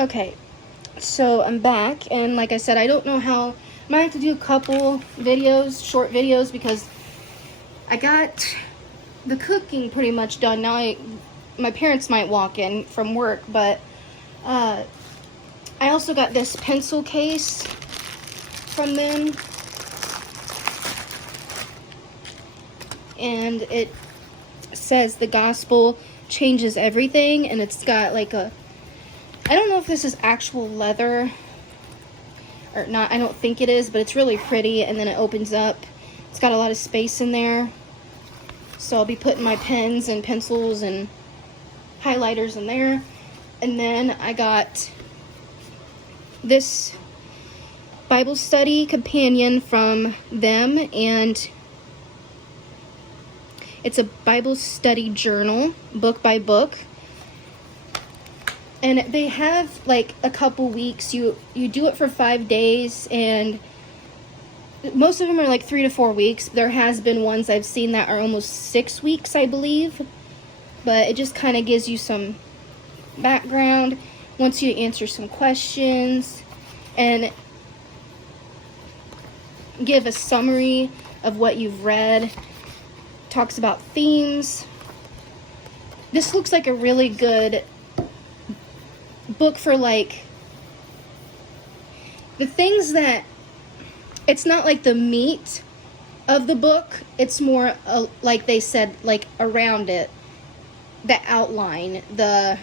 Okay, so I'm back, and like I said, I don't know how. I might have to do a couple videos, short videos, because I got the cooking pretty much done. Now my parents might walk in from work, but I also got this pencil case from them, and it says the gospel changes everything, and it's got like a, I don't know if this is actual leather or not. I don't think it is, but it's really pretty, and then it opens up. It's got a lot of space in there, so I'll be putting my pens and pencils and highlighters in there. And then I got this Bible study companion from them, and it's a Bible study journal, book by book. And they have like a couple weeks. You do it for 5 days, and most of them are like 3 to 4 weeks. There has been ones I've seen that are almost 6 weeks, I believe. But it just kind of gives you some background, wants you to answer some questions, and give a summary of what you've read. Talks about themes. This looks like a really good book for like the things that, it's not like the meat of the book, it's more like they said, like around it, the outline, the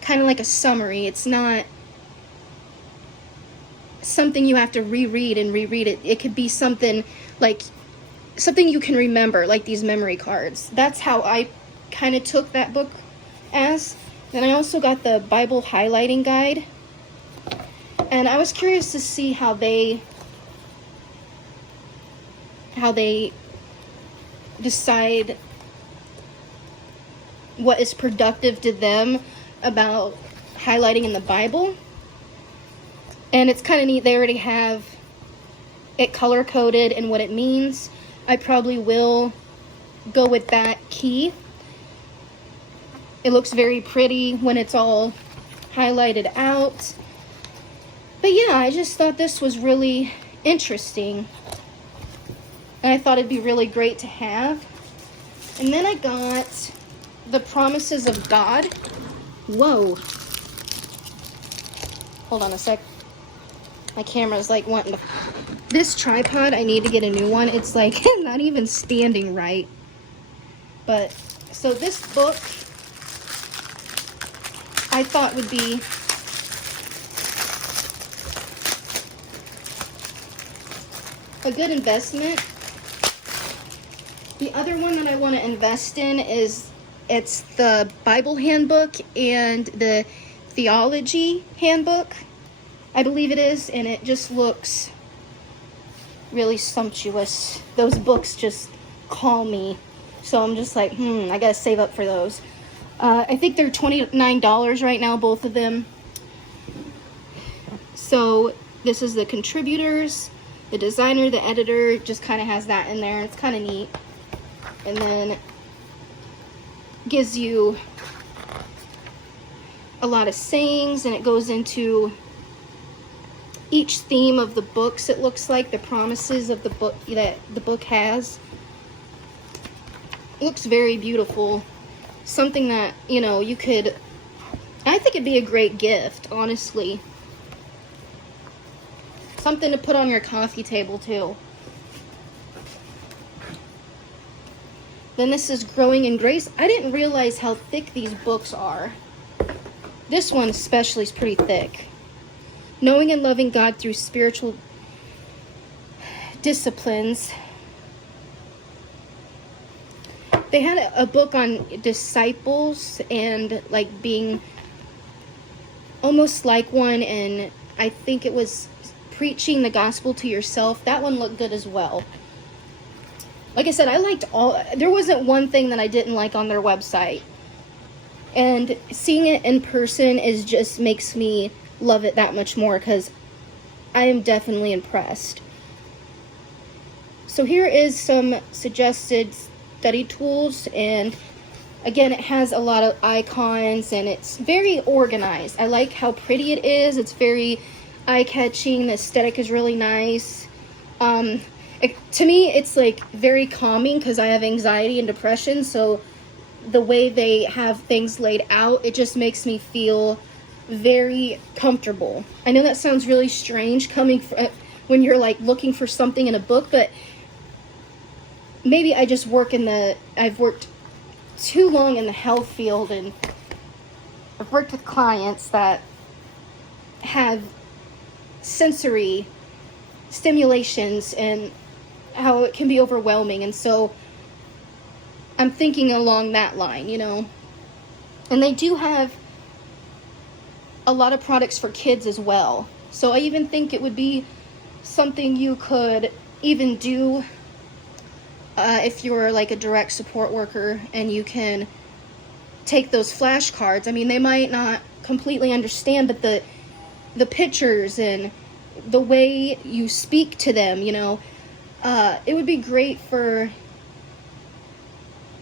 kind of like a summary. It's not something you have to reread and reread it. It could be something like something you can remember, like these memory cards. That's how I kind of took that book as. Then I also got the Bible highlighting guide, and I was curious to see how they decide what is productive to them about highlighting in the Bible. And it's kind of neat. They already have it color coded and what it means. I probably will go with that key. It looks very pretty when it's all highlighted out. But yeah, I just thought this was really interesting, and I thought it'd be really great to have. And then I got the Promises of God. Whoa. Hold on a sec. My camera's like wanting to... This tripod, I need to get a new one. It's like not even standing right. But, so this book I thought would be a good investment. The other one that I want to invest in is, it's the Bible Handbook and the Theology Handbook, I believe it is, and it just looks really sumptuous. Those books just call me. So I'm just like, I gotta save up for those. I think they're $29 right now, both of them. So this is the contributors, the designer, the editor, just kind of has that in there. It's kind of neat. And then gives you a lot of sayings, and it goes into each theme of the books. It looks like the promises of the book that the book has. It looks very beautiful. Something that, you know, you could, I think it'd be a great gift, honestly. Something to put on your coffee table too. Then this is Growing in Grace. I didn't realize how thick these books are. This one especially is pretty thick. Knowing and Loving God Through Spiritual Disciplines. They had a book on disciples and like being almost like one, and I think it was preaching the gospel to yourself. That one looked good as well. Like I said, I liked all, there wasn't one thing that I didn't like on their website. And seeing it in person is just makes me love it that much more, because I am definitely impressed. So here is some suggested study tools, and Again, it has a lot of icons and it's very organized. I like how pretty it is. It's very eye-catching. The aesthetic is really nice. To me, it's like very calming because I have anxiety and depression. So the way they have things laid out, it just makes me feel very comfortable. I know that sounds really strange coming from when you're like looking for something in a book, but maybe I just I've worked too long in the health field, and I've worked with clients that have sensory stimulations and how it can be overwhelming, and so I'm thinking along that line, you know. And they do have a lot of products for kids as well, so I even think it would be something you could even do if you're like a direct support worker and you can take those flashcards. I mean, they might not completely understand, but the pictures and the way you speak to them, you know, it would be great for,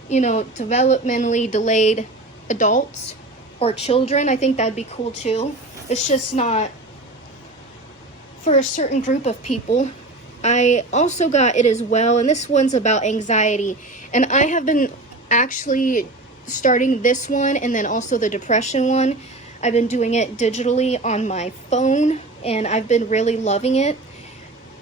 you know, developmentally delayed adults or children. I think that'd be cool too. It's just not for a certain group of people. I also got it as well, and this one's about anxiety, and I have been actually starting this one and then also the depression one. I've been doing it digitally on my phone, and I've been really loving it.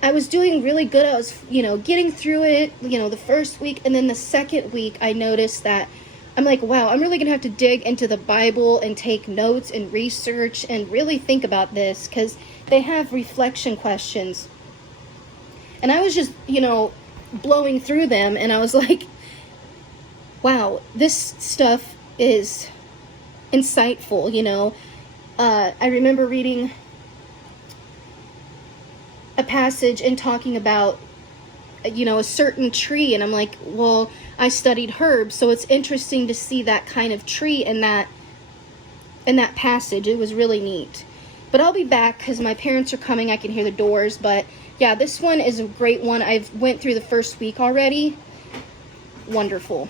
I was doing really good. I was, you know, getting through it, you know, the first week, and then the second week I noticed that I'm like, wow, I'm really gonna have to dig into the Bible and take notes and research and really think about this, because they have reflection questions. And I was just, you know, blowing through them, and I was like, wow, this stuff is insightful, you know. I remember reading a passage and talking about, you know, a certain tree, and I'm like, well, I studied herbs, so it's interesting to see that kind of tree in that passage. It was really neat. But I'll be back because my parents are coming. I can hear the doors, but yeah, this one is a great one. I've went through the first week already. Wonderful.